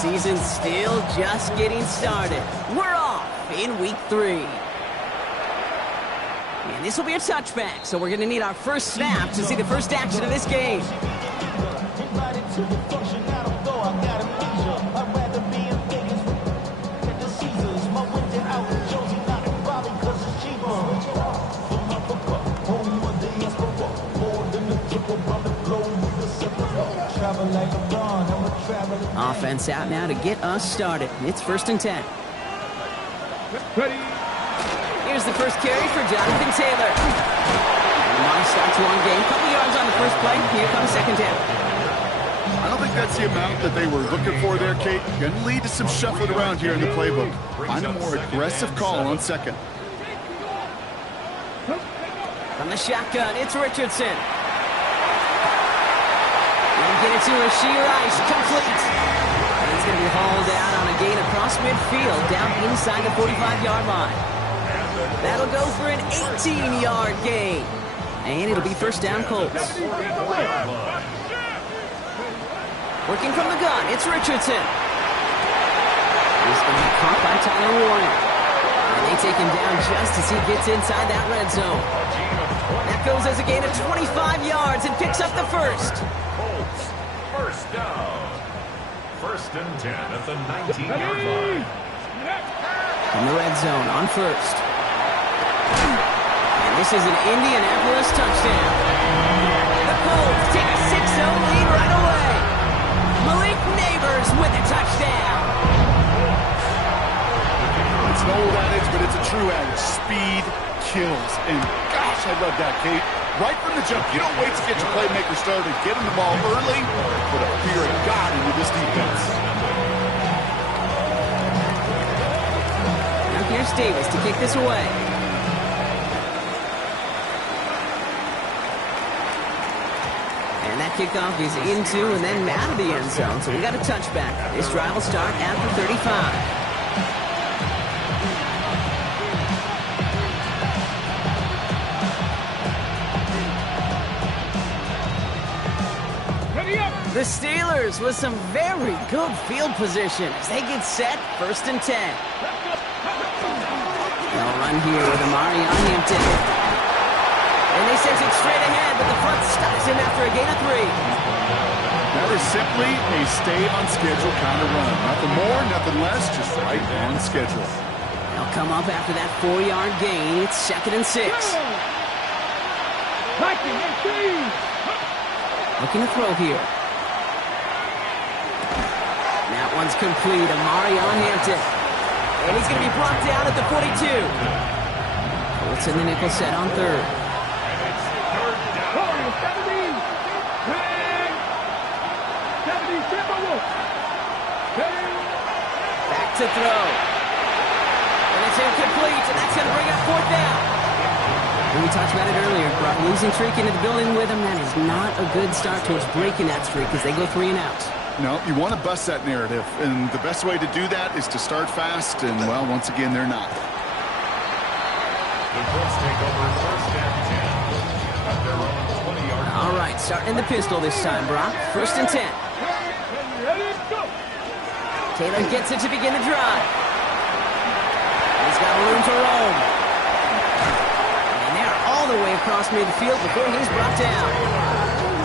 season's still just getting started. We're off in week 3. And this will be a touchback, so we're going to need our first snap to see the first action of this game. Offense out now to get us started. It's 1st and 10. Here's the first carry for Jonathan Taylor. Lamar starts one game. Couple yards on the first play. Here comes 2nd down. I don't think that's the amount that they were looking for there, Kate. Going to lead to some shuffling around here in the playbook. Find a more aggressive call on 2nd. From the shotgun, it's Richardson. Get it to Rasheed Rice, complete. And he's going to be hauled out on a gain across midfield, down inside the 45-yard line. That'll go for an 18-yard gain. And it'll be 1st down Colts. Working from the gun, it's Richardson. He's going to be caught by Tyler Warren. And they take him down just as he gets inside that red zone. That goes as a gain of 25 yards and picks up the first. First down. 1st and 10 at the 19-yard line. In the red zone on 1st. And this is an Indianapolis touchdown. The Colts take a 6-0 lead right away. Malik Neighbors with a touchdown. It's an old adage, but it's a true adage. Speed kills. And gosh, I love that, Kate. Right from the jump, you don't wait to get your playmaker started. Get him the ball early. Put a fear of God into this defense. Now here's Davis to kick this away. And that kickoff is into and then out of the end zone. So we got a touchback. This drive will start at the 35. The Steelers with some very good field position as they get set, 1st and 10. They'll run here with Amari on Hampton. And they send it straight ahead, but the front stops him after a gain of 3. That is simply a stay-on-schedule kind of run. Nothing more, nothing less, just right on schedule. They'll come up after that 4-yard gain. It's 2nd and 6. Looking to throw here. That one's complete. Amari on Hampton. And he's going to be brought down at the 42. Colts in the nickel set on 3rd. Back to throw. And it's incomplete, and that's going to bring up 4th down. And we talked about it earlier. Brought losing streak into the building with him. That is not a good start towards breaking that streak as they go 3 and out. No, you want to bust that narrative, and the best way to do that is to start fast, and, well, once again, they're not. The Colts take over 1st and 10 at their own 20-yard line. All right, starting in the pistol this time, Brock. 1st and 10. Taylor gets it to begin the drive. He's got room to roam. And they're all the way across midfield before he's brought down.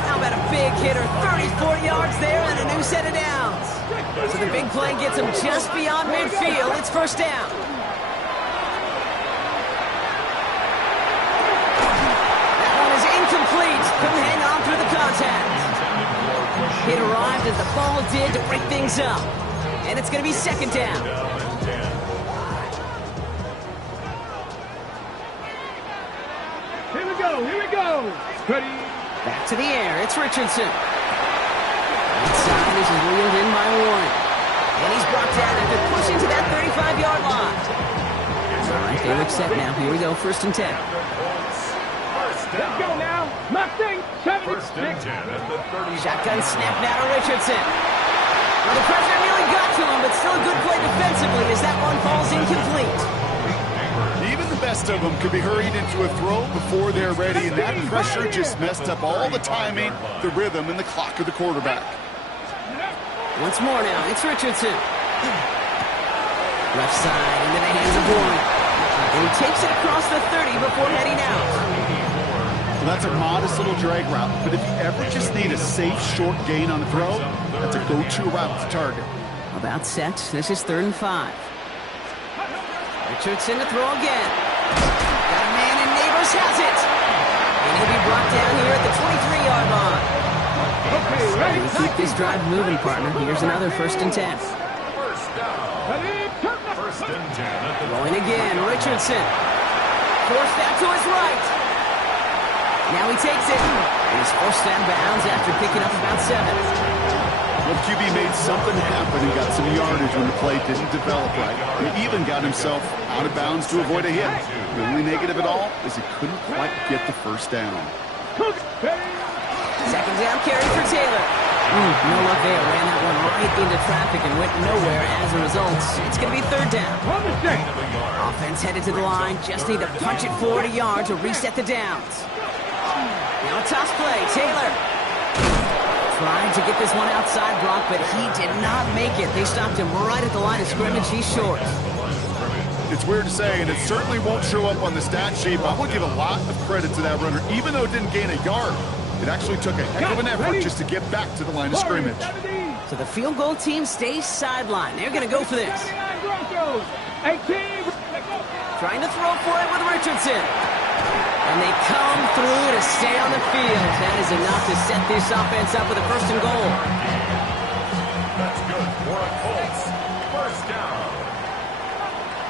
How about a big hitter, 34 yards there and a new set of downs. So the big play gets him just beyond midfield. It's 1st down. That one is incomplete. Couldn't hang on through the contact. It arrived as the ball did to break things up. And it's going to be 2nd down. Here we go. Ready. Back to the air, it's Richardson. Inside, this is wheeled in by Warren. And he's brought down after pushing to that 35-yard line. All right, they look set now. Here we go, 1st and 10. Let's go now. Mustang, 76. 1st and 10 at the 30. Shotgun snap now to Richardson. Well, the pressure nearly got to him, but still a good play defensively as that one falls incomplete. Even the best of them could be hurried into a throw before they're ready, and that pressure just messed up all the timing, the rhythm, and the clock of the quarterback. Once more now, it's Richardson. Left side into the hands of Bourne. And he takes it across the 30 before heading out. Well, that's a modest little drag route, but if you ever just need a safe, short gain on a throw, that's a go-to route to target. About set. This is 3rd and 5. Richardson to throw again. Got a man, and Neighbors has it. And he'll be brought down here at the 23-yard line. Okay, ready? We keep this drive moving, partner. Here's another 1st and 10. First down. Ready? Turn. First and 10 at the Going again, Richardson. Forced out to his right. Now he takes it. And he's forced out of bounds after picking up about 7. Well, QB made something happen. He got some yardage when the play didn't develop right. He even got himself out of bounds to avoid a hit. The only negative at all is he couldn't quite get the 1st down. Second down carry for Taylor. No luck there. Ran that one right into traffic and went nowhere as a result. It's going to be 3rd down. Offense headed to the line. Just need to punch it forward a yard to reset the downs. Now a toss play. Taylor tried to get this one outside, Brock, but he did not make it. They stopped him right at the line of scrimmage. He's short. It's weird to say, and it certainly won't show up on the stat sheet, but I will give a lot of credit to that runner, even though it didn't gain a yard. It actually took a heck of an effort just to get back to the line of scrimmage. So the field goal team stays sidelined. They're going to go for this. 18. Trying to throw for it with Richardson. And they come through to stay on the field. That is enough to set this offense up with a 1st and goal. That's good for a Colts. First down.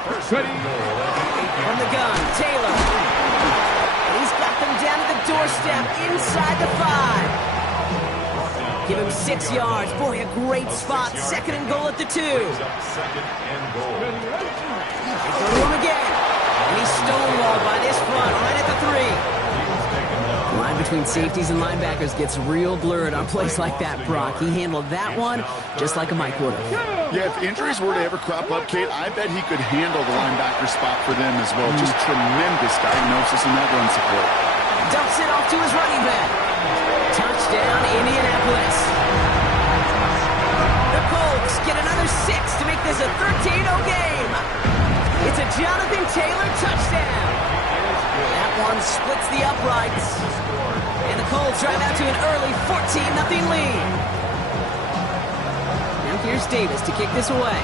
First and goal at the 8-yard From the gun, Taylor. And he's got them down at the doorstep inside the 5. Give him 6 yards. Boy, a great spot. 2nd and goal at the 2. Second and goal. They go to him again. And he's stonewalled by this front right at the 3. The line between safeties and linebackers gets real blurred on plays like that, Brock. He handled that one just like a Mike would have. Yeah, if injuries were to ever crop up, Kate, I bet he could handle the linebacker spot for them as well. Just tremendous diagnosis in that run support. Dumps it off to his running back. Touchdown, Indianapolis. The Colts get another 6 to make this a 13-0 game. It's a Jonathan Taylor touchdown. That one splits the uprights. And the Colts drive out to an early 14-0 lead. Now here's Davis to kick this away.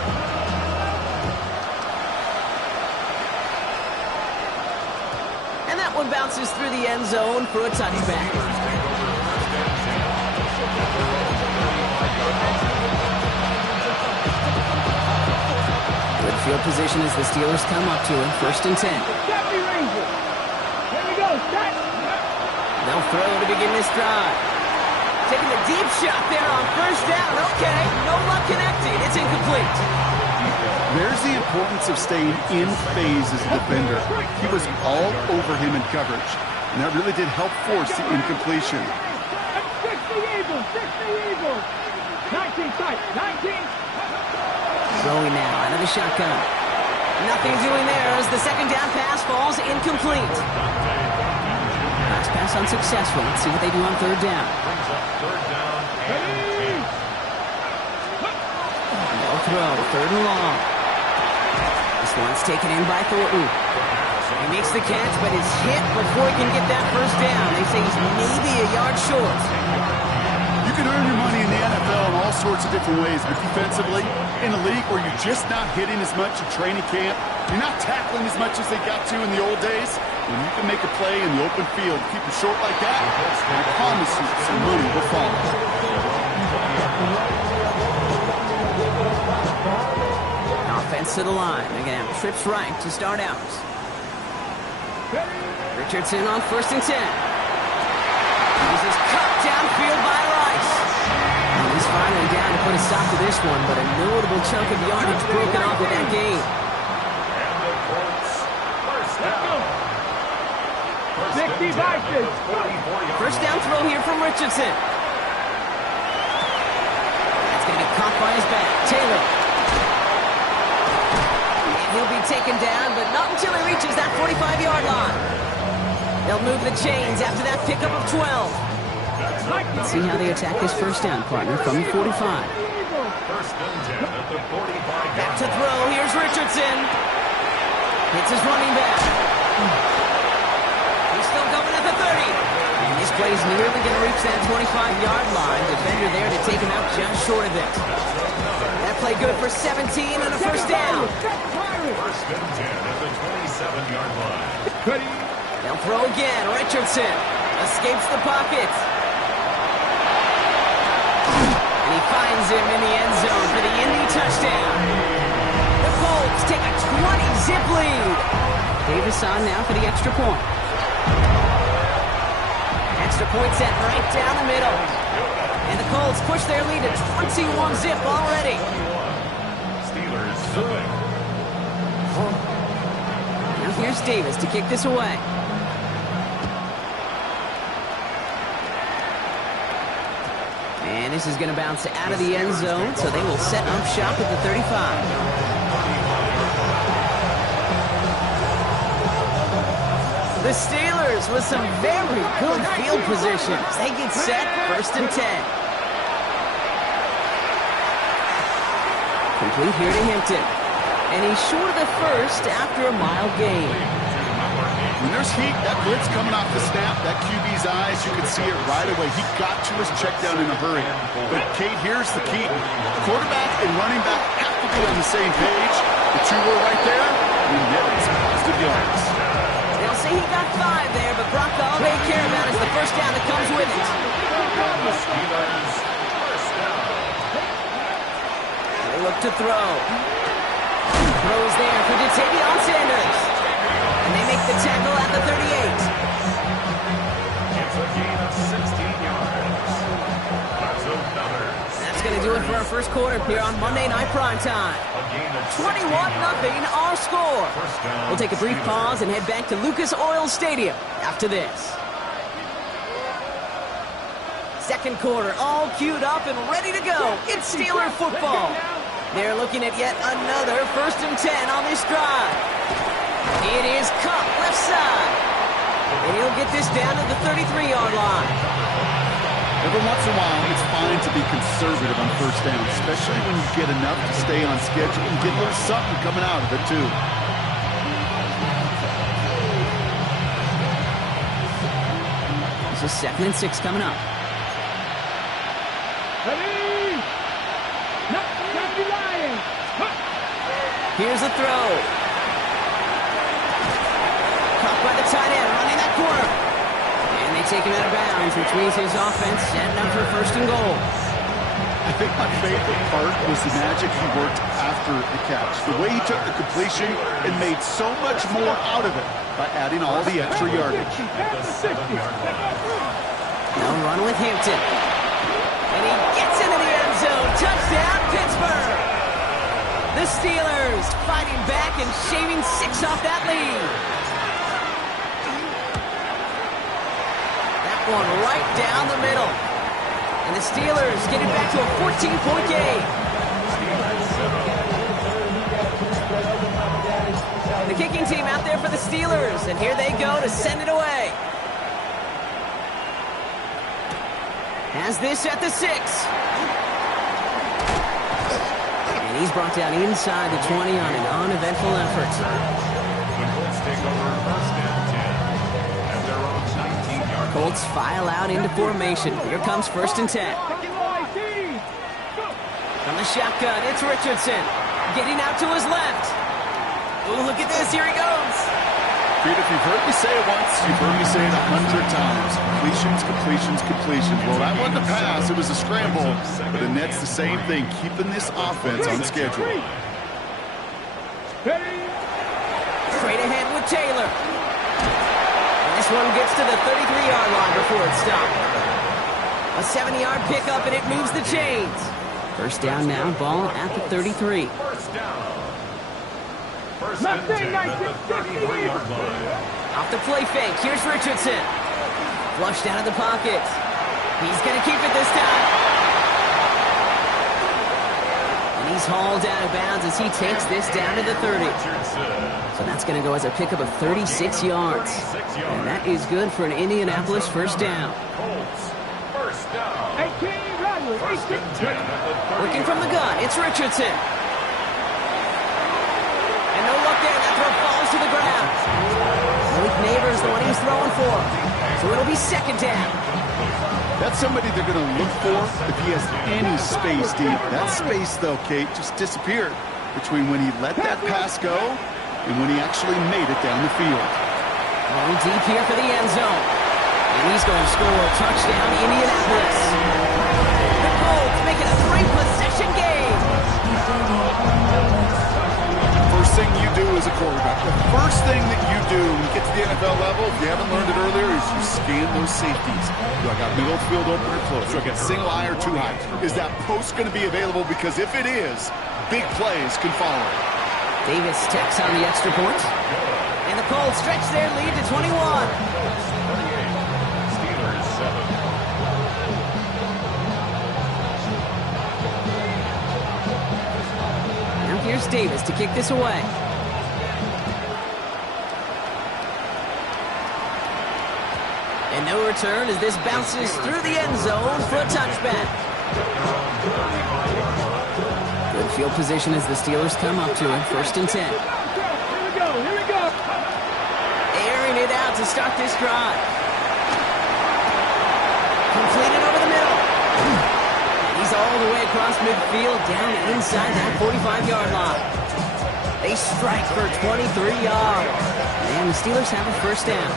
And that one bounces through the end zone for a touchback. Good field position as the Steelers come up to him. 1st and 10. Here we go. Start. They'll throw to begin this drive. Taking the deep shot there on 1st down. Okay, no luck connecting. It's incomplete. There's the importance of staying in phase as a defender. He was all over him in coverage, and that really did help force the incompletion. 60 Eagles. 60 Eagles. 19 sight. 19. Throwing now out of the shotgun. Nothing doing there as the 2nd down pass falls incomplete. Last pass unsuccessful. Let's see what they do on 3rd down. No throw. 3rd and long. This one's taken in by Thornton. He makes the catch, but is hit before he can get that 1st down. They say he's maybe a yard short. You can earn your money in the NFL in all sorts of different ways, but defensively, in a league where you're just not hitting as much at training camp, you're not tackling as much as they got to in the old days, when you can make a play in the open field, keep it short like that, I promise you some money will follow. Offense to the line. They're going to have trips right to start out. Richardson on 1st and 10. This is cut downfield by Rice. And he's finally down to put a stop to this one, but a notable chunk of yardage broken off with that game. And the Colts. First down. 60 boxes. 1st down throw here from Richardson. That's going to be caught by his back. Taylor. And he'll be taken down, but not until he reaches that 45-yard line. They'll move the chains after that pickup of 12. Let's see how they attack this 1st down, partner, from the 45. First and 10 at the 45-yard Back to line. throw. Here's Richardson. Hits his running back. He's still going at the 30. And this play's nearly going to reach that 25-yard line. Defender there to take him out just short of it. That play good for 17 and a first down. First and 10 at the 27-yard line. They'll throw again. Richardson escapes the pocket. And he finds him in the end zone for the Indy touchdown. The Colts take a 20-zip lead. Davis on now for the extra point. Extra point set right down the middle. And the Colts push their lead to 21-zip already. Steelers zipping. Now here's Davis to kick this away. And this is going to bounce out of the end zone, so they will set up shop at the 35. The Steelers with some very good field positions. They get set first and 10. Complete here to Hinton. And he's short of the first after a mild gain. When there's heat, that blitz coming off the snap, that QB's eyes, you can see it right away. He got to his check down in a hurry. But, Kate, here's the key. Quarterback and running back have to be on the same page. The two were right there, and net is positive yards. They'll say he got 5 there, but Brock, all they care about is the first down that comes with it. They look to throw. Throws there for Ja'Tavion Sanders. And they make the tackle at the 38. It's a gain of 16 yards. That's another. That's going to do it for our first quarter here on Monday Night Primetime. 21-0 our score. We'll take a brief pause and head back to Lucas Oil Stadium after this. Second quarter, all queued up and ready to go. It's Steeler football. They're looking at yet another first and 10 on this drive. It is Cup left side. And he'll get this down to the 33-yard line. Every once in a while, it's fine to be conservative on first down, especially when you get enough to stay on schedule and get a little something coming out of it, too. This is 2nd and 6 coming up. Here's a throw. Caught by the tight end, running that corner. And they take him out of bounds, which means his offense setting up for first and goal. I think my favorite part was the magic he worked after the catch. The way he took the completion and made so much more out of it by adding all the extra yardage. They'll run with Hampton. And he gets into the end zone. Touchdown, Pittsburgh. The Steelers fighting back and shaving 6 off that lead. That one right down the middle. And the Steelers getting back to a 14-point game. The kicking team out there for the Steelers, and here they go to send it away. Has this at the 6. And he's brought down inside the 20 on an uneventful effort. The Colts take over first and 10 at their own 19-yard line. Colts file out into formation. Here comes first and 10. From the shotgun, it's Richardson. Getting out to his left. Oh, look at this. Here he goes. Pete, if you've heard me say it once, you've heard me say it 100 times. Completions, completions, completions. Well, that wasn't a pass. It was a scramble. But the net's the same thing, keeping this offense on schedule. Straight ahead with Taylor. And this one gets to the 33-yard line before it's stopped. A 70-yard pickup, and it moves the chains. First down now, ball at the 33. First down. First and 10 at the 33-yard line. Off the play fake, here's Richardson. Flushed out of the pocket. He's going to keep it this time. And he's hauled out of bounds as he takes this down to the 30. So that's going to go as a pickup of 36 yards. And that is good for an Indianapolis first down. Colts, first down. 18, run. Working from the gun, it's Richardson. And no luck there, that throw falls to the ground. Malik Neighbors, the one he was throwing for. So it'll be second down. That's somebody they're going to look for if he has any space deep. That space, though, Kate, just disappeared between when he let that pass go and when he actually made it down the field. Going deep here for the end zone. And he's going to score a touchdown, Indianapolis. The Colts make it a 3-possession game. First thing you do as a quarterback, the first thing that you do when you get to the NFL level, if you haven't learned it earlier, is you scan those safeties. Do I got middle of the field open or close? Do I got single high or two high? Is that post going to be available? Because if it is, big plays can follow. Davis tacks on the extra point. And the Colts stretch their lead to 21. Steelers 7. Now here's Davis to kick this away. And no return as this bounces through the end zone for a touchback. Good field position as the Steelers come up to it. 1st and 10. Here we go. Airing it out to start this drive. Completed over the middle. And he's all the way across midfield, down inside that 45-yard line. They strike for 23 yards. And the Steelers have a 1st down.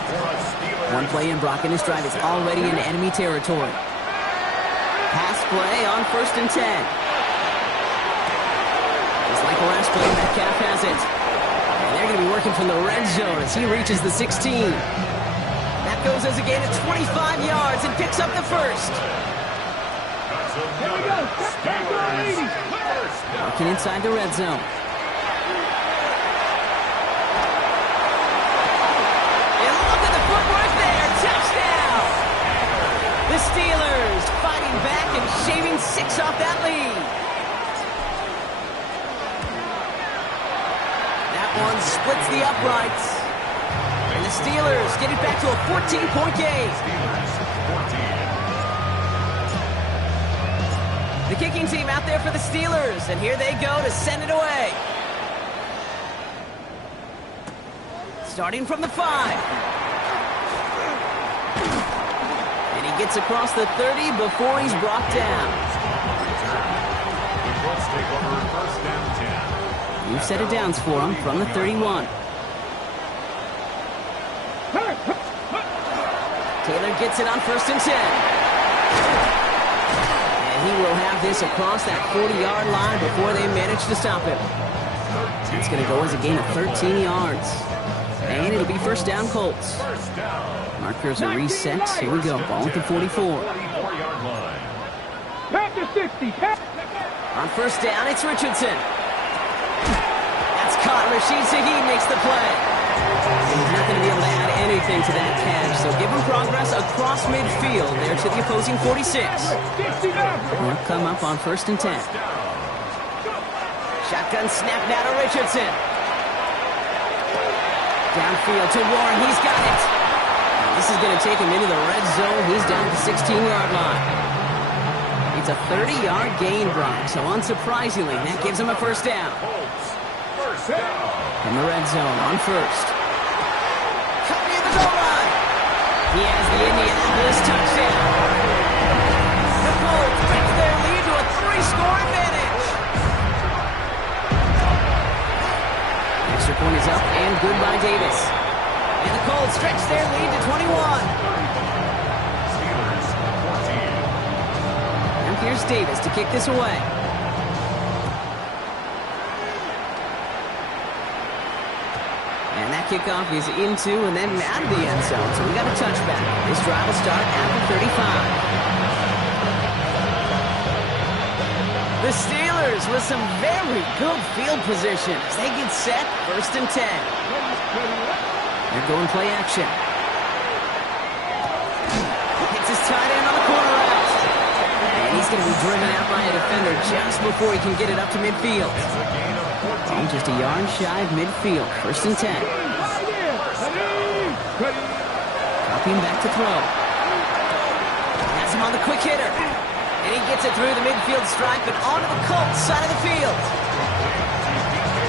One play in, Brock in his drive is already in enemy territory. Pass play on 1st and 10. Just like the last play, Metcalf has it. And they're going to be working from the red zone as he reaches the 16. That goes as a gain of 25 yards and picks up the 1st. Here we go. Working inside the red zone. And look at the footwork there. Touchdown! The Steelers fighting back and shaving 6 off that lead. That one splits the uprights. And the Steelers get it back to a 14-point game. The kicking team out there for the Steelers, and here they go to send it away. Starting from the 5. And he gets across the 30 before he's brought down. Let's take over 1st and 10. New set of downs for him from the 31. Taylor gets it on 1st and 10. And he will have this across that 40-yard line before they manage to stop him. It's going to go as a gain of 13 yards. And it'll be 1st down Colts. Markers are reset. Here we go. Ball at the 44. Back to 60. On 1st down, it's Richardson. That's caught. Rashid Shaheed makes the play. He's not going to be able to add anything to that catch, so give him progress across midfield there to the opposing 46. He'll come up on 1st and 10. Shotgun snap now to Richardson. Downfield to Warren. He's got it. This is going to take him into the red zone. He's down the 16-yard line. It's a 30-yard gain, Brock, so unsurprisingly, that gives him a 1st down. In the red zone on 1st. Cut near the goal line. He has the Indianapolis touchdown. The Colts take their lead to a 3-score advantage. Extra point is up and good by Davis. And the Colts stretch their lead to 21. Now here's Davis to kick this away. And that kickoff is into and then out of the end zone. So we got a touchback. This drive will start at the 35. The Steelers with some very good field position as they get set. 1st and 10. They're going play action. Hits his tight end on the corner out. And he's going to be driven out by a defender just before he can get it up to midfield. Oh, just a yard shy of midfield. 1st and 10. Dropping back to throw. Has him on the quick hitter. And he gets it through the midfield stripe, but onto the Colts side of the field.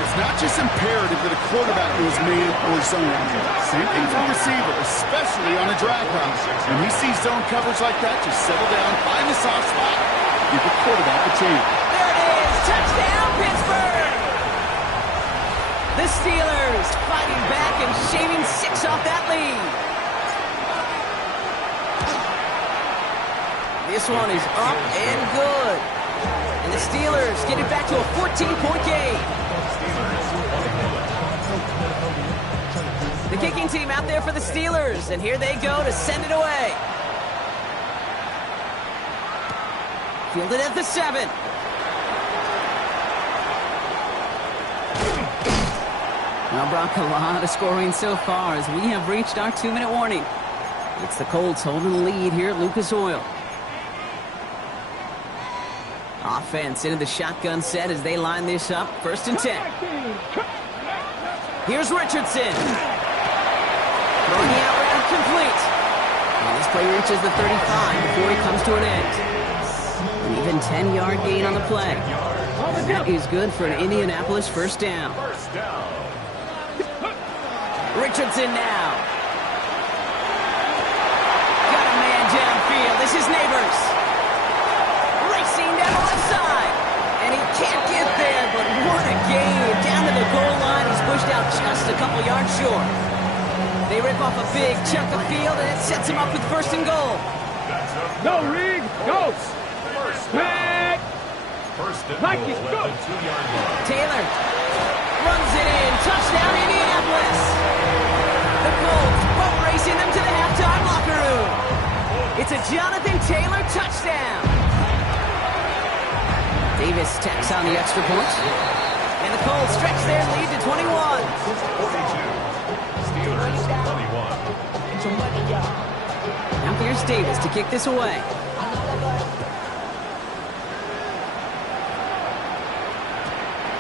It's not just imperative that a quarterback knows man or zone. Same thing for a receiver, especially on a drag route. When he sees zone coverage like that, just settle down, find the soft spot, give the quarterback a chance. There it is! Touchdown, Pittsburgh! The Steelers fighting back and shaving 6 off that lead. This one is up and good. And the Steelers get it back to a 14-point game. The kicking team out there for the Steelers, and here they go to send it away. Fielded at the 7. Now, Brock, a lot of scoring so far as we have reached our 2-minute warning. It's the Colts holding the lead here at Lucas Oil. Offense into the shotgun set as they line this up. 1st and 10. Here's Richardson. Throwing the out route complete. And this play reaches the 35 before he comes to an end. An even 10-yard gain on the play. And that is good for an Indianapolis 1st down. Richardson now. Got a man downfield. This is Neighbors. Racing down the left side. And he can't get there, but what a gain. Down to the goal line. He's pushed out just a couple yards short. They rip off a big chunk of field, and it sets him up with 1st and goal. Go, Reed. Go. Back. Like it. Go. Taylor runs it in. Touchdown, Indianapolis. The Colts boat racing them to the halftime locker room. It's a Jonathan Taylor touchdown. Davis tacks on the extra point. And the Colts stretch their lead to 21. 42. Steelers 21. Now here's Davis to kick this away.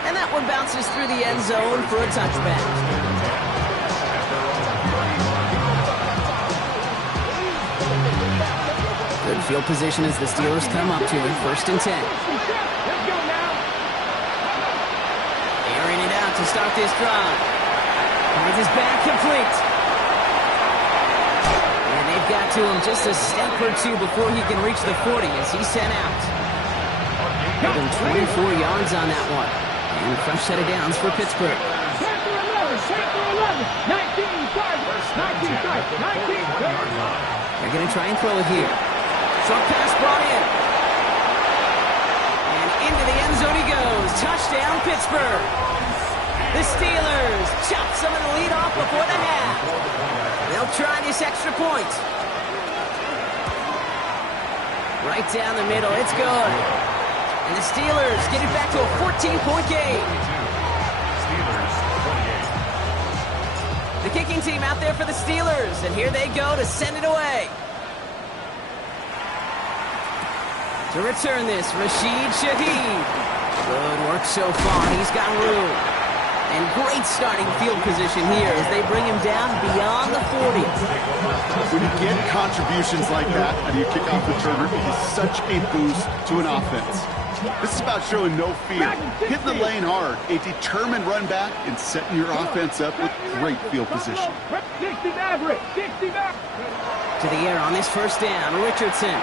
And that one bounces through the end zone for a touchback. Good field position as the Steelers come up to it. 1st and 10. Airing it out to start this drive. Finds his back complete. And they've got to him just a step or two before he can reach the 40 as he's sent out. More than 24 yards on that one. And a fresh set of downs for Pittsburgh. Second 11. 19 They're going to try and throw it here. Short pass brought in. And into the end zone he goes. Touchdown, Pittsburgh. The Steelers chop some of the lead off before the half. They'll try this extra point. Right down the middle. It's good. And the Steelers get it back to a 14-point game. The kicking team out there for the Steelers, and here they go to send it away. To return this, Rashid Shaheed. Good work so far. He's got room. And great starting field position here as they bring him down beyond the 40. When you get contributions like that and you kick off returner, it is such a boost to an offense. This is about showing no fear, hitting the lane hard, a determined run back, and setting your offense up with great field position. 60 Maverick. To the air on this 1st down, Richardson.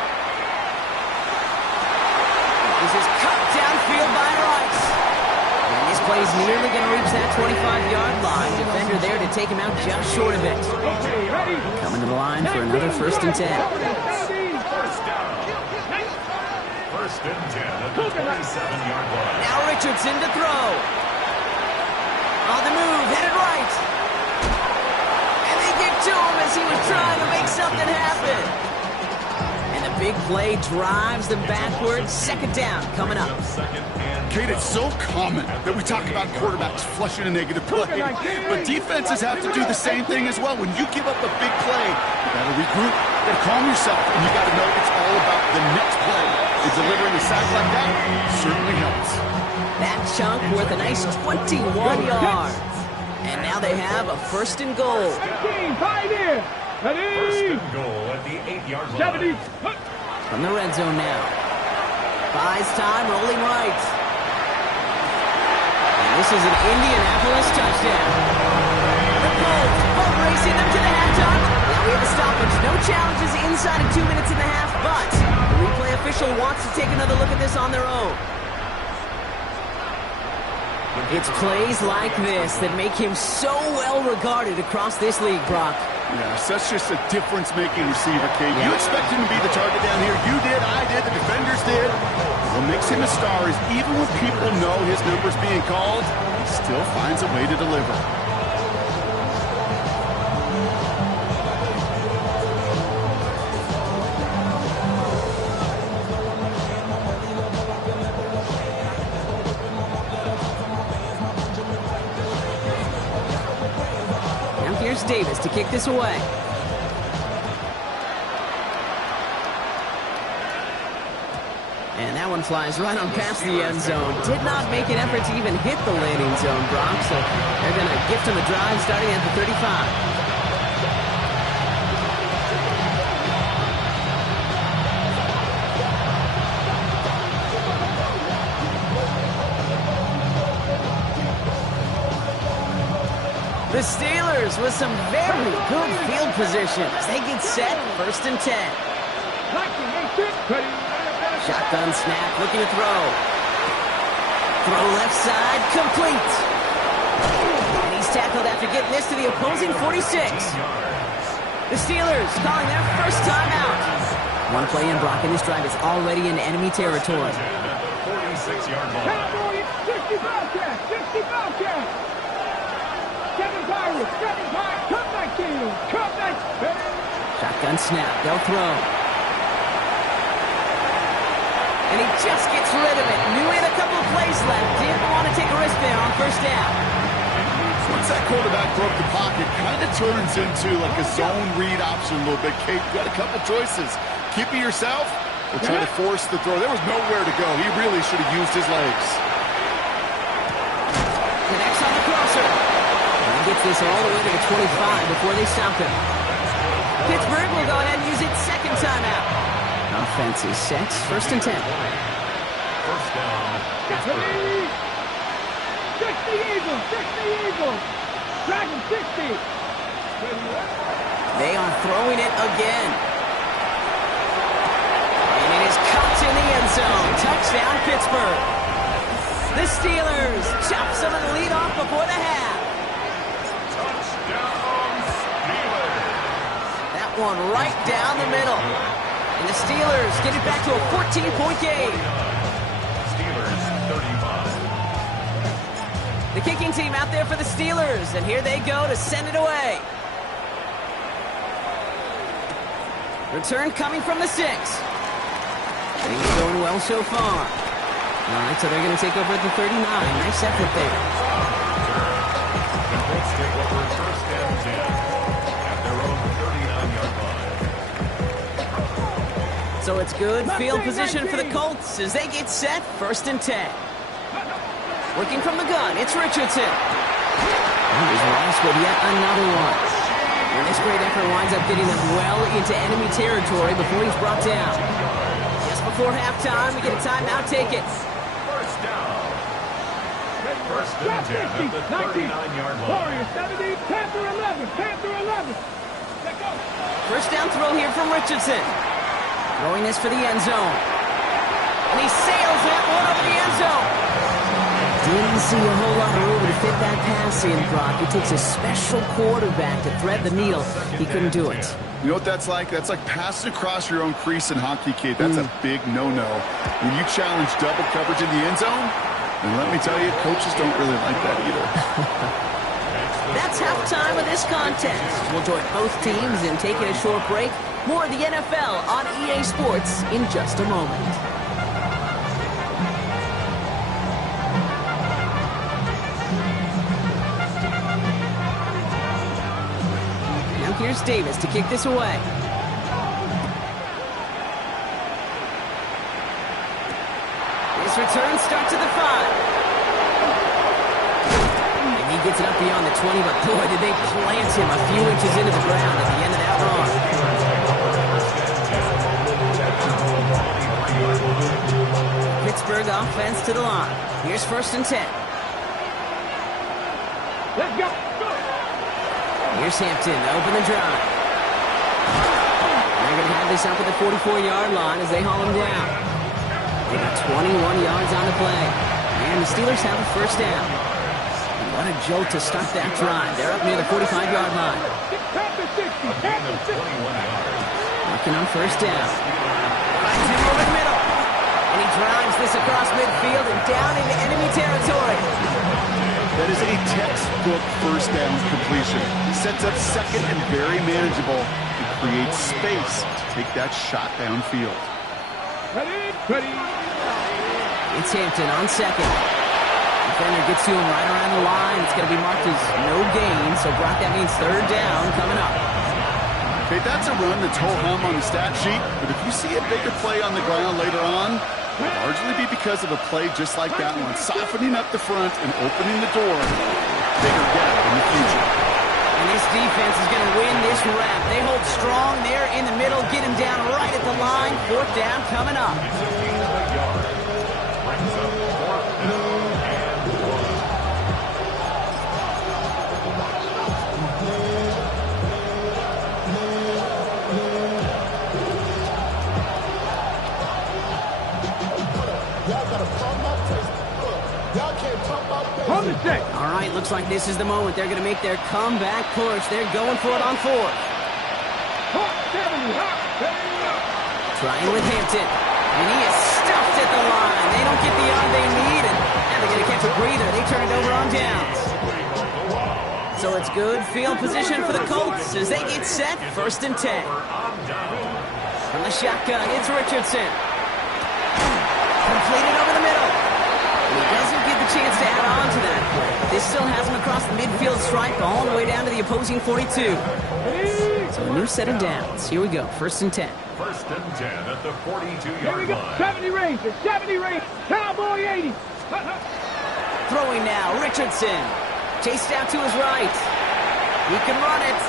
This is cut downfield by Rice. And this play's nearly going to reach that 25-yard line. Defender there to take him out just short of it. Coming to the line for another 1st and 10. 1st and 10 at the 27-yard line. Now Richardson to throw. On the move, headed right. And they get to him as he was trying to make something happen. And the big play drives them backwards. 2nd down coming up. Kate, it's so common that we talk about quarterbacks flushing a negative play, but defenses have to do the same thing as well. When you give up a big play, you got to regroup, you got to calm yourself, and you got to know it's all about the next play. And delivering a sack like that certainly helps. That chunk worth a nice 21 yards. And now they have a 1st and goal. 19, 5 here. Ready? 1st and goal at the 8-yard line. 70. From the red zone now. Buys time, rolling right. And this is an Indianapolis touchdown. The Colts both racing them to the halftime. Now we have a stoppage. No challenges inside of 2 minutes and a half, but the replay official wants to take another look at this on their own. It's plays like this that make him so well regarded across this league, Brock. Yeah, such just a difference-making receiver, Kate. You expect him to be the target down here. You did, I did, the defenders did. What makes him a star is even when people know his number's being called, he still finds a way to deliver. Here's Davis to kick this away. And that one flies right on past the end zone. Did not make an effort to even hit the landing zone, Brock. So they're going to gift him a drive starting at the 35. The Steelers with some very good field position as they get set, 1st and 10. Shotgun snap, looking to throw. Throw left side, complete. And he's tackled after getting this to the opposing 46. The Steelers calling their first timeout. One play in, Brock, and this drive is already in enemy territory. 46-yard line. 60 Bobcats, 60 Bobcats. Shotgun snap, they'll throw. And he just gets rid of it. Knew he had a couple of plays left. Didn't want to take a risk there on 1st down. Once that quarterback broke the pocket, kind of turns into like a zone read option a little bit. Kate, you got a couple choices. Keep it yourself or try to force the throw. There was nowhere to go. He really should have used his legs. Connects on the crosser. Gets this all the way to the 25 before they stop him. Pittsburgh will go ahead and use its second timeout. Offense is set, 1st and 10. First down, Pittsburgh. 60 Eagles. Dragon 60. They are throwing it again. And it is caught in the end zone. Touchdown, Pittsburgh. The Steelers chop some of the lead off before the half. That one right down the middle. And the Steelers get it back to a 14-point game. Steelers 35. The kicking team out there for the Steelers, and here they go to send it away. Return coming from the 6. Things going well so far. All right, so they're going to take over at the 39. Nice effort there. The Colts take over 1st and 10 at their own 39-yard line. So it's good field position for the Colts as they get set, 1st and 10. Working from the gun, it's Richardson. He was lost with yet another one. And this great effort winds up getting them well into enemy territory before he's brought down. Just before halftime, we get a timeout, take it. First down. 1st and 10 at the 39-yard line. Warriors 70, Panther 11, Panther 11. Let's go. First down throw here from Richardson. Throwing this for the end zone. And he sails that one over the end zone. Didn't see a whole lot of room to fit that pass in, Brock. It takes a special quarterback to thread the needle. He couldn't do it. You know what that's like? That's like passing across your own crease in hockey, Kate. That's a big no-no. When you challenge double coverage in the end zone, and let me tell you, coaches don't really like that either. That's halftime of this contest. We'll join both teams in taking a short break. More of the NFL on EA Sports in just a moment. Now here's Davis to kick this away. This return starts at the 5. He gets it up beyond the 20, but boy, did they plant him a few inches into the ground at the end of that run. Pittsburgh offense to the line. Here's 1st and 10. Let's go. Here's Hampton to open the drive. They're going to have this up at the 44-yard line as they haul him down. They got 21 yards on the play. And the Steelers have a 1st down. What a jolt to start that drive. They're up near the 45-yard line. Working on 1st down. Finds him over the middle. And he drives this across midfield and down into enemy territory. That is a textbook 1st down completion. Sets up 2nd and very manageable and creates space to take that shot downfield. Ready. It's Hampton on 2nd. Defender gets to him right around the line. It's going to be marked as no gain. So, Brock, that means 3rd down coming up. Okay, that's a run that's ho-hum on the stat sheet. But if you see a bigger play on the ground later on, it'll largely be because of a play just like that one. Softening up the front and opening the door. Bigger gap in the future. And this defense is going to win this rep. They hold strong there in the middle. Get him down right at the line. 4th down coming up. All right, looks like this is the moment. They're going to make their comeback push. They're going for it on 4th. Trying with Hampton. And he is stuffed at the line. They don't get the yard they need, and now they're going to catch a breather. They turn it over on downs. So it's good field position for the Colts as they get set. 1st and 10. From the shotgun, it's Richardson. Completed over the middle. And he doesn't get the chance to add on to that play. This still has him across the midfield stripe all the way down to the opposing 42. So a new set of downs. Here we go. 1st and 10. 1st and 10 at the 42-yard line. 70 Rangers, 70 Rangers, Cowboy 80. Throwing now, Richardson. Chased out to his right. He can run it.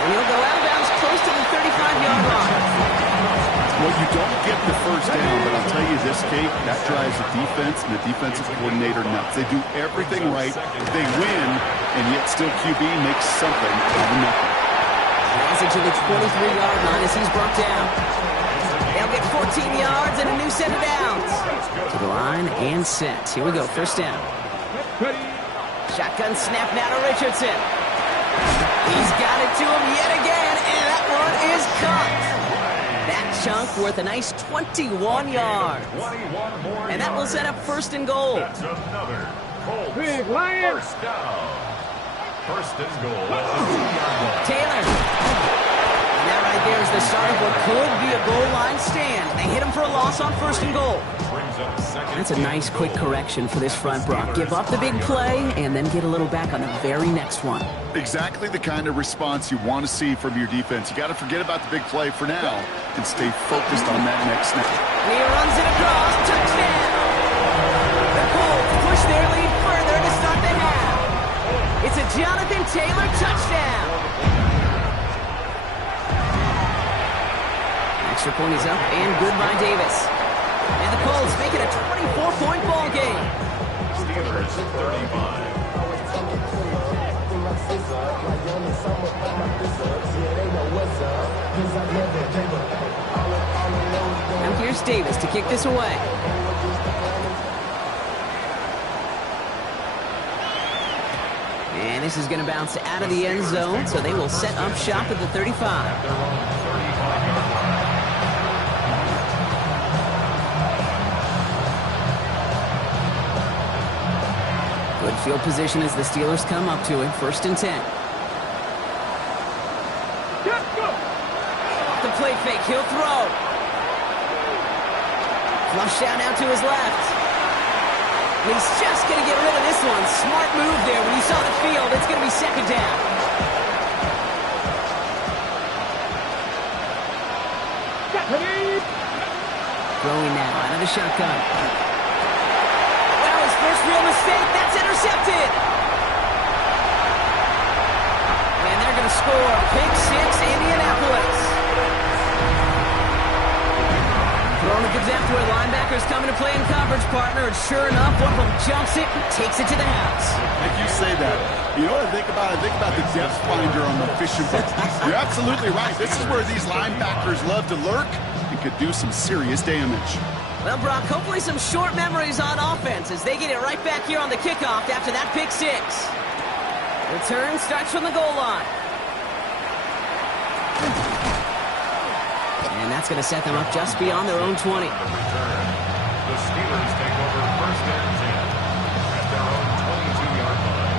And he'll go out of bounds close to the 35-yard line. Well, you don't get the 1st down, but I'll tell you this, Kate, that drives the defense and the defensive coordinator nuts. They do everything right. They win, and yet still QB makes something out of nothing. Passing to the 23-yard line as he's brought down. They'll get 14 yards and a new set of downs. To the line and set. Here we go, 1st down. Shotgun snap now to Richardson. He's got it to him yet again, and that one is caught. That chunk worth a nice 21 yards. And that will set up 1st and goal. That's another Colts Big Lion. 1st down. 1st and goal at the 2-yard line. Taylor. And that right there is the start of what could be a goal line stand. They hit him for a loss on 1st and goal. That's a nice quick correction for this front, Brock. Give up the big play and then get a little back on the very next one. Exactly the kind of response you want to see from your defense. You got to forget about the big play for now and stay focused on that next snap. And he runs it across. Touchdown! The Colts push their lead further to start the half. It's a Jonathan Taylor touchdown. Extra point is up and good by Davis. And the Colts make it a 24-point ball game. Steelers 35. Now here's Davis to kick this away. And this is going to bounce out of the end zone, so they will set up shop at the 35. Good field position as the Steelers come up to it. 1st and 10. Off the play fake, he'll throw. Flush down out to his left. He's just going to get rid of this one. Smart move there. When you saw the field, it's going to be 2nd down. Throwing now out of the shotgun. Well, his first real mistake. That's intercepted. And they're going to score. Pick 6, Indianapolis. Throwing it to depth where linebackers coming to play in coverage, partner. And sure enough, one of them jumps it and takes it to the house. Like you say that, you know what I think about? I think about the depth finder on the fishing boat. You're absolutely right. This is where these linebackers love to lurk and could do some serious damage. Well, Brock, hopefully some short memories on offense as they get it right back here on the kickoff after that pick six. Return starts from the goal line. And that's going to set them up just beyond their own 20. The Steelers take over first and 10 at their own 22-yard line.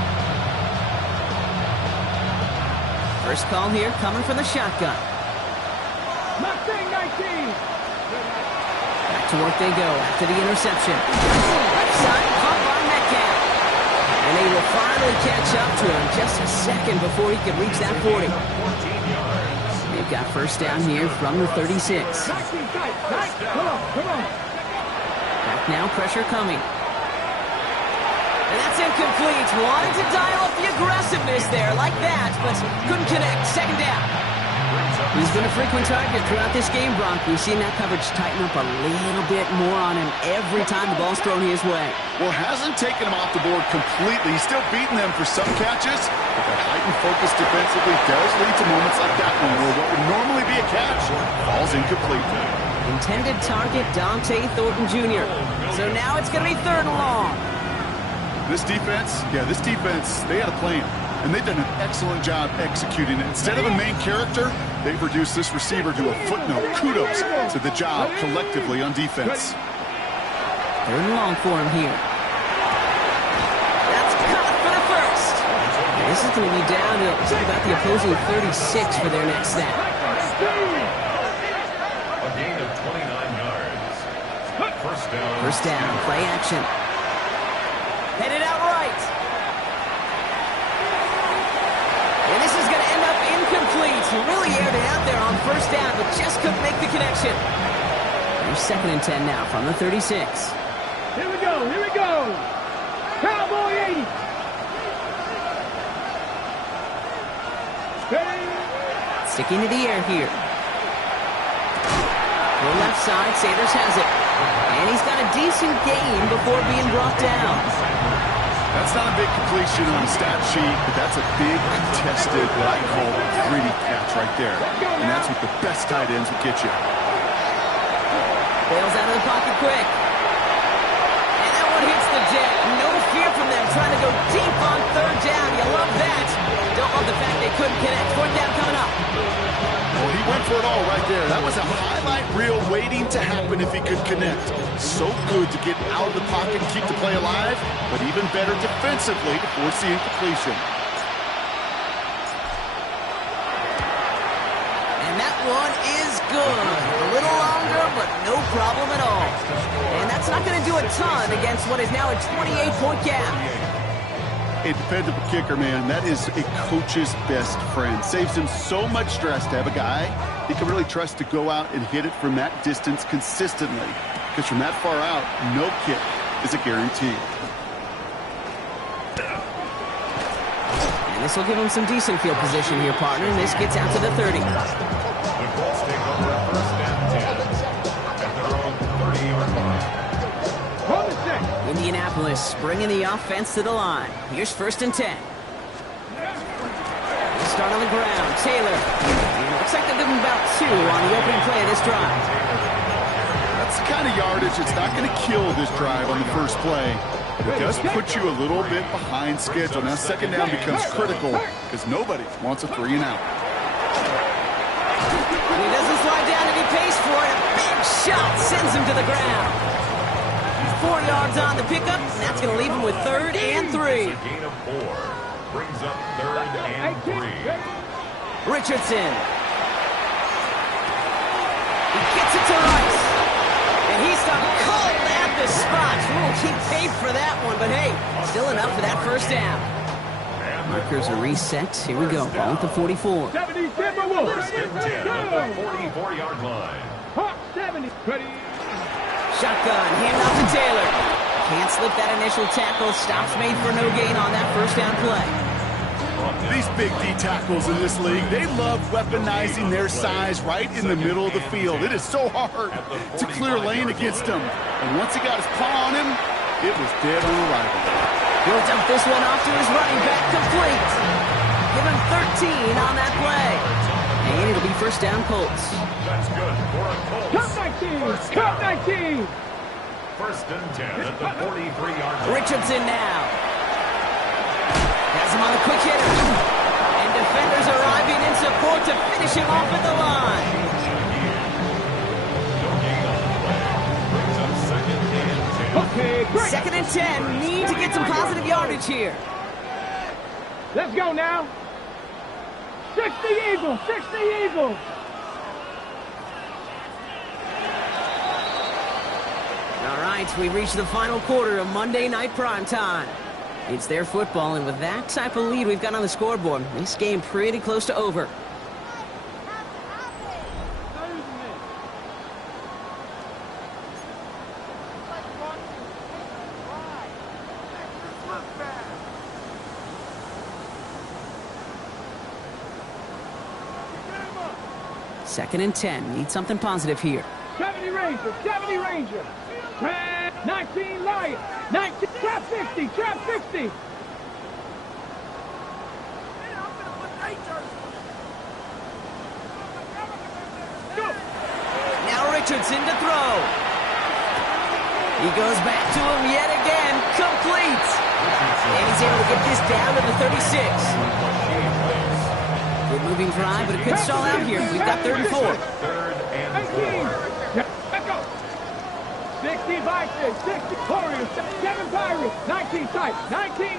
First call here coming from the shotgun. Mustang 19. Back to work they go after the interception. Left side, caught by Metcalf. And they will finally catch up to him just a second before he can reach that 40. 14 yards. They've got first down here from the 36. 19 tight. Come on. Back now, pressure coming. And that's incomplete. Wanted to dial up the aggressiveness there like that, but couldn't connect. Second down. He's been a frequent target throughout this game, Brock. We've seen that coverage tighten up a little bit more on him every time the ball's thrown his way. Well, hasn't taken him off the board completely. He's still beating them for some catches, but that heightened focus defensively does lead to moments like that one where what would normally be a catch falls incomplete. Intended target, Dante Thornton Jr. So now it's going to be third and long. This defense, they had a plan, and they've done an excellent job executing it. Instead of a main character, they've reduced this receiver to a footnote. Kudos to the job collectively on defense. Third and long for him here. That's caught for the first. This is going to be down to about the opposing 36 for their next snap. A gain of 29 yards. First down. First down, play action. Headed out right. And this is going to end up incomplete. He really aired it out there on first down, but just couldn't make the connection. There's second and 10 now from the 36. Here we go. Cowboy 80. Steady. Sticking to the air here. The left side, Sanders has it. And he's got a decent gain before being brought down. That's not a big completion on the stat sheet, but that's a big contested, what I call a gritty catch right there. And that's what the best tight ends will get you. Bails out of the pocket quick. And that one hits the jet. No fear from them trying to go deep on third down. You love that. Don't love the fact they couldn't connect. Fourth down coming up. Well, he went for it all right there. That was a highlight reel waiting to happen if he could connect. So good to get out of the pocket and keep the play alive, but even better defensively to force the incompletion. And that one is good. A little longer, but no problem at all. And that's not going to do a ton against what is now a 28-point gap. A dependable kicker, man, that is a coach's best friend. Saves him so much stress to have a guy he can really trust to go out and hit it from that distance consistently. Because from that far out, no kick is a guarantee. And this will give him some decent field position here, partner. And this gets out to the 30. The Colts take over first and 10 at their own 30-yard line. Indianapolis bringing the offense to the line. Here's first and 10. We'll start on the ground. Taylor. Looks like they'll give him about 2 on the opening play of this drive. That's the kind of yardage that's not going to kill this drive on the first play. But it does put you a little bit behind schedule. Now second down becomes critical because nobody wants a 3 and out. He doesn't slide down and he pays for it. A big shot sends him to the ground. 4 yards on the pickup, and that's going to leave him with third and 3. A gain of 4 brings up third and 3. Richardson. He gets it to Rice. And he's done cold at the spot. Ooh, he paid for that one, but hey, still enough for that first down. Markers are reset. Here we go. Ball at the 44. 70 Timberwolves. First and 10 at the 44-yard line. Hawk 70. Ready. Shotgun, hand off to Taylor. Can't slip that initial tackle. Stops made for no gain on that first down play. These big D tackles in this league, they love weaponizing their size right in the middle of the field. It is so hard to clear lane against him. And once he got his paw on him, it was dead on arrival. He'll dump this one off to his running back, complete. Give him 13 on that play. And it'll be first down, Colts. That's good for a Colts. Count 19. First and 10 at the 43-yard line. Richardson now. Has him on the quick hitter. And defenders arriving in support to finish him off at the line. Okay, great. Second and 10. Need to get some positive yardage here. Let's go now. 60 Eagles, 60 Eagles. All right, we reached the final quarter of Monday Night Primetime. It's their football, and with that type of lead we've got on the scoreboard, this game pretty close to over. Second and 10. Need something positive here. 70 Ranger, 70 Ranger. 19 Lion, 19, trap 60, trap 60. Now Richardson to throw. He goes back to him yet again, complete. And he's able to get this down to the 36. Good moving drive, but it could stall out here. We've got 34. 18. Let's go. 60 Vikings, 60 Warriors, 7 Pirates, 19 Titans, 19.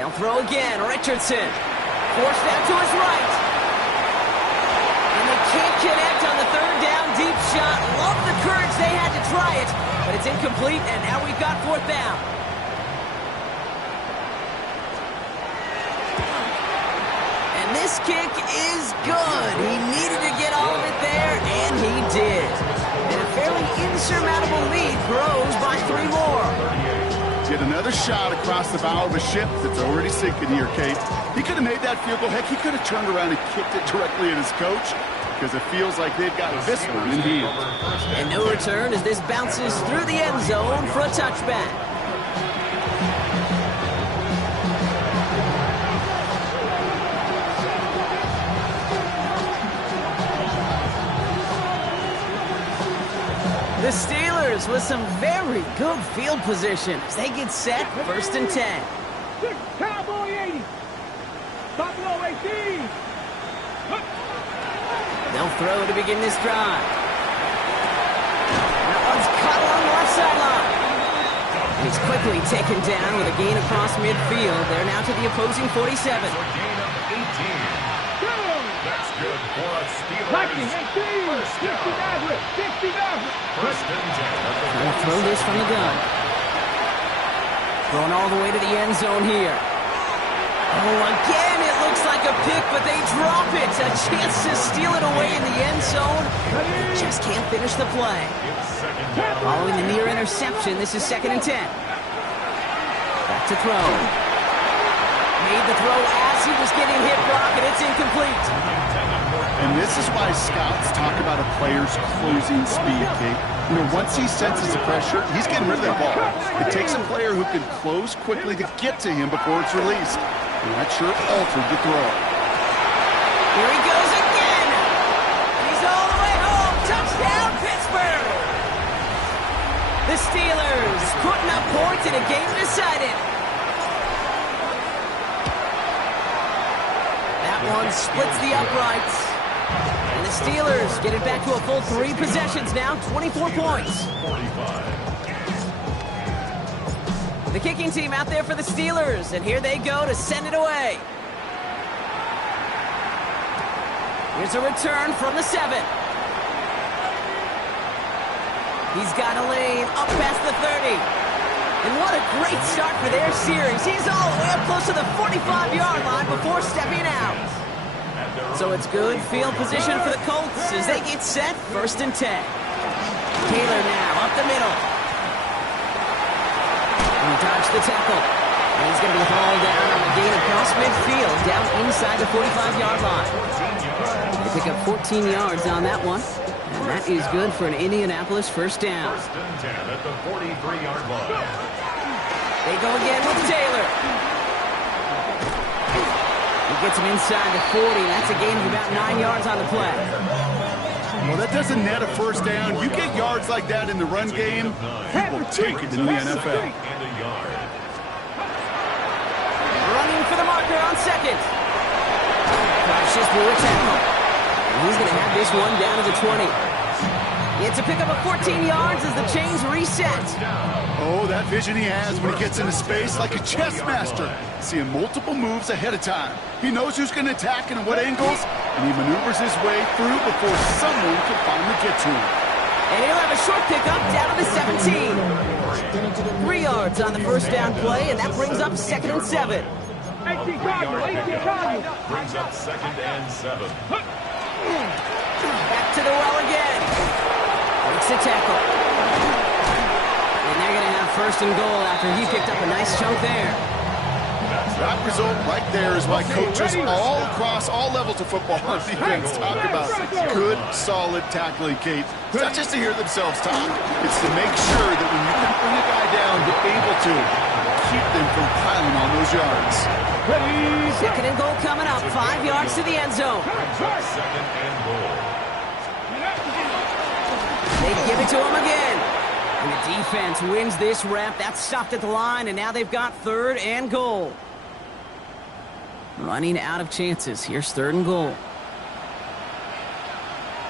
They'll throw again. Richardson forced out to his right. And they can't connect on the third down deep shot. Love the courage they had to try it, but it's incomplete, and now we've got fourth down. And this kick is good. He needed to get all of it there, and he did. And a fairly insurmountable lead grows by 3 more. Get another shot across the bow of a ship that's already sinking here, Kate. He could have made that field goal. Heck, he could have turned around and kicked it directly at his coach, because it feels like they've got this one in hand. And no return as this bounces through the end zone for a touchback. The Steelers with some very good field position as they get set, first and 10. 6 Cowboy 80. Buffalo 18. They'll throw to begin this drive. That one's caught along the left sideline. And he's quickly taken down with a gain across midfield. They're now to the opposing 47. A gain of 18. That's good for a Steelers. Vikings 18. 60 First and 10. Trying to throw this from the gun. Going all the way to the end zone here. Oh, again, it looks like a pick, but they drop it. A chance to steal it away in the end zone. They just can't finish the play. Following the near interception, this is second and 10. Back to throw. Made the throw as he was getting hit, Brock, and it's incomplete. And this is why scouts talk about a player's closing speed, Kate. You know, once he senses the pressure, he's getting rid of that ball. It takes a player who can close quickly to get to him before it's released. And that sure altered the throw. Here he goes again. He's all the way home. Touchdown, Pittsburgh. The Steelers putting up points in a game decided. That one splits the uprights. And the Steelers get it back to a full 3 possessions now, 24 points. The kicking team out there for the Steelers, and here they go to send it away. Here's a return from the 7. He's got a lane up past the 30. And what a great start for their series. He's all the way up close to the 45-yard line before stepping out. So it's good field position for the Colts as they get set, first and 10. Taylor now up the middle. He dodged the tackle. And he's going to be hauled down on the gain across midfield, down inside the 45-yard line. They pick up 14 yards on that one. And that is good for an Indianapolis first down. First and 10 at the 43-yard line. They go again with Taylor. He gets him inside the 40. That's a gain of about 9 yards on the play. Well, that doesn't net a first down. You get yards like that in the run game, people take it in the NFL. And a yard. Running for the marker on second. Crashes through a tackle. And he's going to have this one down to the 20. It's a pickup of 14 yards as the chains reset. Oh, that vision he has when he gets into space like a chess master. Seeing multiple moves ahead of time. He knows who's going to attack and at what angles, and he maneuvers his way through before someone can finally get to him. And he'll have a short pickup down to the 17. 3 yards on the first down play, and that brings up 2nd and 7. 18 Cardinals. Brings up 2nd and 7. Back to the well again. Makes a tackle. And they're going to have 1st and goal after he picked up a nice chunk there. That result right there is why coaches all across all levels of football on defense talk about good, solid tackling, Kate. It's not just to hear themselves talk. It's to make sure that when you can bring a guy down, you're able to keep them from piling on those yards. 2nd and goal coming up. 5 yards to the end zone. 2nd and goal. They give it to him again. And the defense wins this rep. That's stopped at the line, and now they've got 3rd and goal. Running out of chances. Here's 3rd and goal.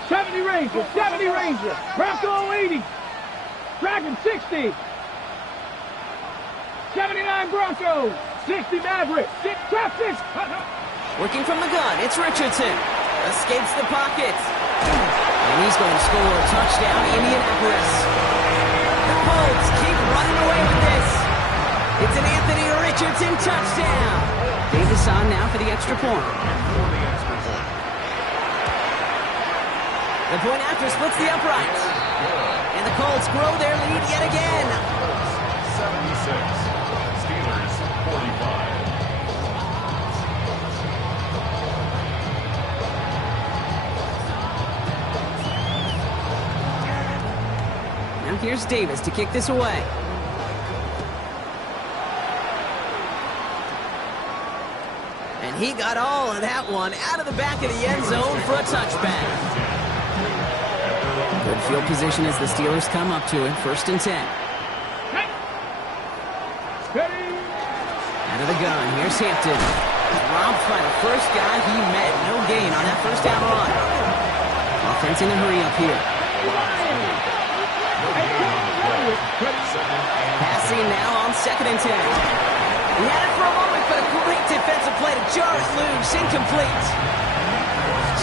70 Ranger, 70 Ranger. Bronco 80. Dragon 60. 79 Bronco. 60 Maverick. Traffic. Working from the gun, it's Richardson. Escapes the pocket. And he's going to score a touchdown, Indianapolis. The Colts keep running away with this. It's an Anthony Richardson touchdown. Davis on now for the extra point. The point after splits the uprights. And the Colts grow their lead yet again. 76. Steelers 45. Now here's Davis to kick this away. And he got all of that one out of the back of the end zone for a touchback. Good field position as the Steelers come up to it. 1st and 10. Out of the gun, here's Hampton. Robbed by the first guy he met. No gain on that 1st down run. Offense in a hurry up here. Passing now on 2nd and 10. He had it for a moment, but a great defensive play to jar it loose. Incomplete.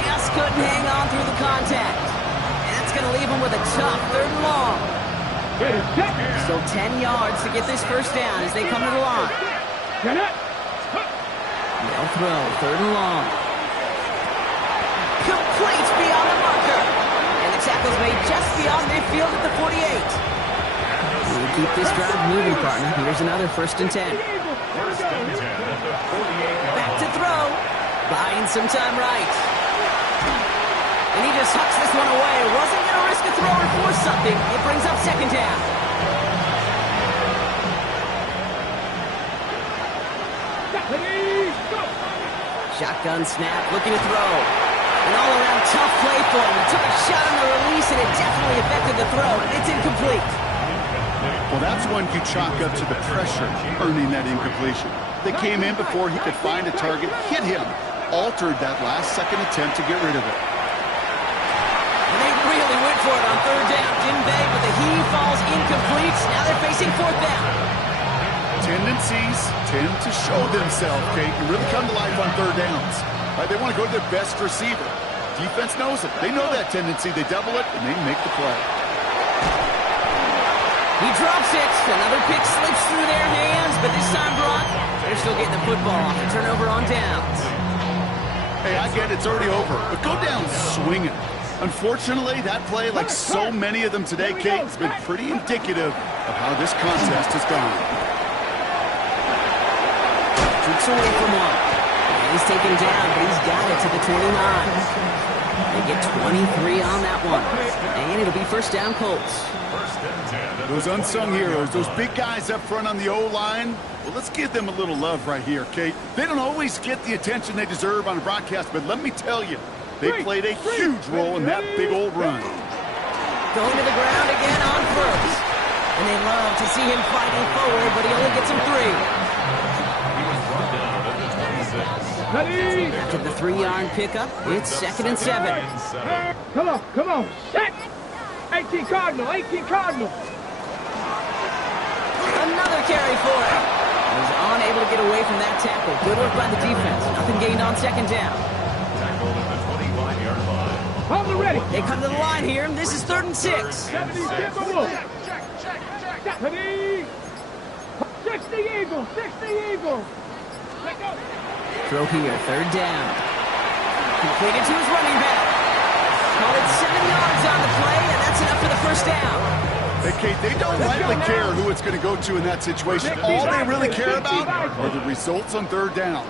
Just couldn't hang on through the contact. And that's going to leave him with a tough 3rd and long. Still 10 yards to get this 1st down as they come to the line. They'll throw. 3rd and long. Complete beyond the marker. And the tackle's made just beyond midfield at the 48. We'll keep this drive moving, partner. Here's another 1st and 10. Back to throw. Buying some time right. And he just hucks this one away. Wasn't going to risk a throw or force something. It brings up 2nd down. Shotgun snap, looking to throw. An all-around tough play for him. He took a shot on the release, and it definitely affected the throw. It's incomplete. Well, that's one you chalk up to the pressure earning that incompletion. They came in before he could find a target, hit him, altered that last-second attempt to get rid of it. And they really went for it on 3rd down, didn't they? But the heave falls incomplete. Now they're facing 4th down. Tendencies tend to show themselves, Kate, and really come to life on 3rd downs. Right? They want to go to their best receiver. Defense knows it. They know that tendency. They double it, and they make the play. He drops it. Another pick slips through their hands, but this time, Brock, they're still getting the football off the turnover on downs. Hey, I get it's already over, but go down swinging. Unfortunately, that play, like so many of them today, Kate, has been pretty indicative of how this contest has gone. Keeps away from one. And he's taken down, but he's got it to the 29. They get 23 on that one. And it'll be first down Colts. Those unsung heroes, those big guys up front on the O-line, well, let's give them a little love right here, Kate. They don't always get the attention they deserve on a broadcast, but let me tell you, they played a huge role in that big old run. Going to the ground again on first. And they love to see him fighting forward, but he only gets him 3. After the 3-yard pickup, it's 2nd and 7. Come on, set! 18 Cardinal, 18 Cardinal. Another carry for him. He was unable to get away from that tackle. Good work by the defense. Nothing gained on 2nd down. Tackled at the 25-yard line. Hold it ready. They come to the line here, and this is 3rd and 6. 70 Timberwolves. 70. 60 Eagles, 60 Eagles. Let go. Throw here, 3rd down. Completed to his running back. Called it 7 yards on the play, and that's enough for the first down. Hey, Kate, they don't rightly care who it's going to go to in that situation. All they really care about are the results on 3rd down.